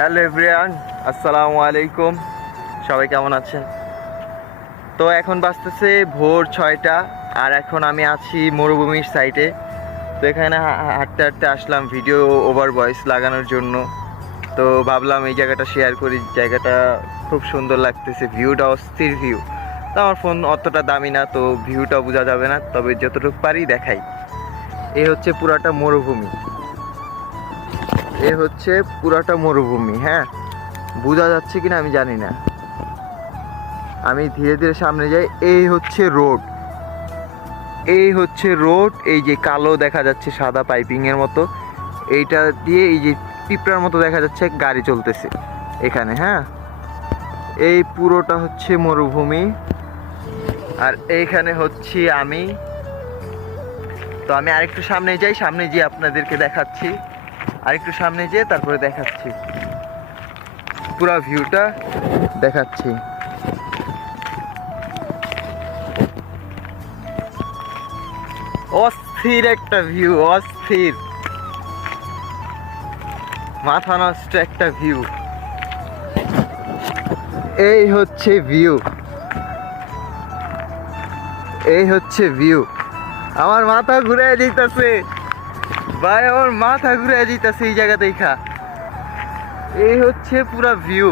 Hello everyone, আসসালামু আলাইকুম। সবাই কেমন আছেন? তো এখন বাজতেছে ভোর 6টা, আর এখন আমি আছি মরুভূমির সাইডে। তো এখানে হাঁটতে হাঁটতে আসলাম ভিডিও ওভার ভয়েস লাগানোর জন্য। তো ভাবলাম এই জায়গাটা শেয়ার করি। জায়গাটা খুব সুন্দর লাগতেছে, ভিউটা অস্থির ভিউ। তো আমার ফোন অতটা দামি না, তো ভিউটা বোঝা যাবে না, তবে যতটুকু পারি দেখাই। এই হচ্ছে পুরাটা মরুভূমি, এ হচ্ছে পুরাটা মরুভূমি। হ্যাঁ, বোঝা যাচ্ছে কিনা আমি জানি না। আমি ধীরে ধীরে সামনে যাই। এই হচ্ছে রোড, এই হচ্ছে রোড। এই যে কালো দেখা যাচ্ছে সাদা পাইপিং এর মতো, এইটা দিয়ে এই যে পিঁপড়ার মতো দেখা যাচ্ছে গাড়ি চলতেছে এখানে। হ্যাঁ, এই পুরোটা হচ্ছে মরুভূমি, আর এইখানে হচ্ছি আমি। তো আমি আরেকটু সামনে যাই, সামনে গিয়ে আপনাদেরকে দেখাচ্ছি। আরেকটু সামনে যেয়ে তারপরে দেখাচ্ছি, পুরো ভিউটা দেখাচ্ছি। অস্থির একটা ভিউ, অস্থির, মাথা নষ্ট একটা ভিউ। এই হচ্ছে ভিউ, এই হচ্ছে ভিউ। আমার মাথা ঘুরে যেতেছে ভাই, আমার মাথা ঘুরে যেতেছে এই জায়গা দেখা। এই হচ্ছে পুরা ভিউ,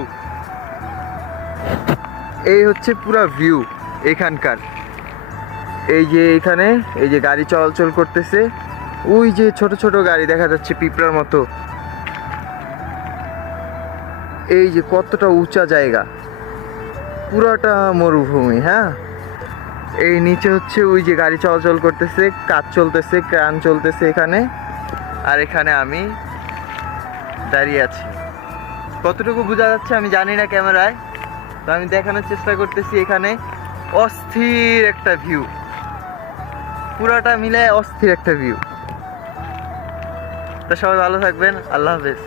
এই হচ্ছে পুরা ভিউ এখানকার। এই যে এখানে এই যে গাড়ি চলাচল করতেছে, ওই যে ছোট ছোট গাড়ি দেখা যাচ্ছে পিঁপড়ার মতো। এই যে কতটা উঁচা জায়গা, পুরাটা মরুভূমি। হ্যাঁ, এই নিচে হচ্ছে ওই যে গাড়ি চলাচল করতেছে, কাজ চলতেছে, ক্রান চলতেছে এখানে। আর এখানে আমি দাঁড়িয়ে আছি। কতটুকু বোঝা যাচ্ছে আমি জানি না ক্যামেরায়, তো আমি দেখানোর চেষ্টা করতেছি। এখানে অস্থির একটা ভিউ, পুরাটা মিলে অস্থির একটা ভিউ। তো সবাই ভালো থাকবেন, আল্লাহ হাফেজ।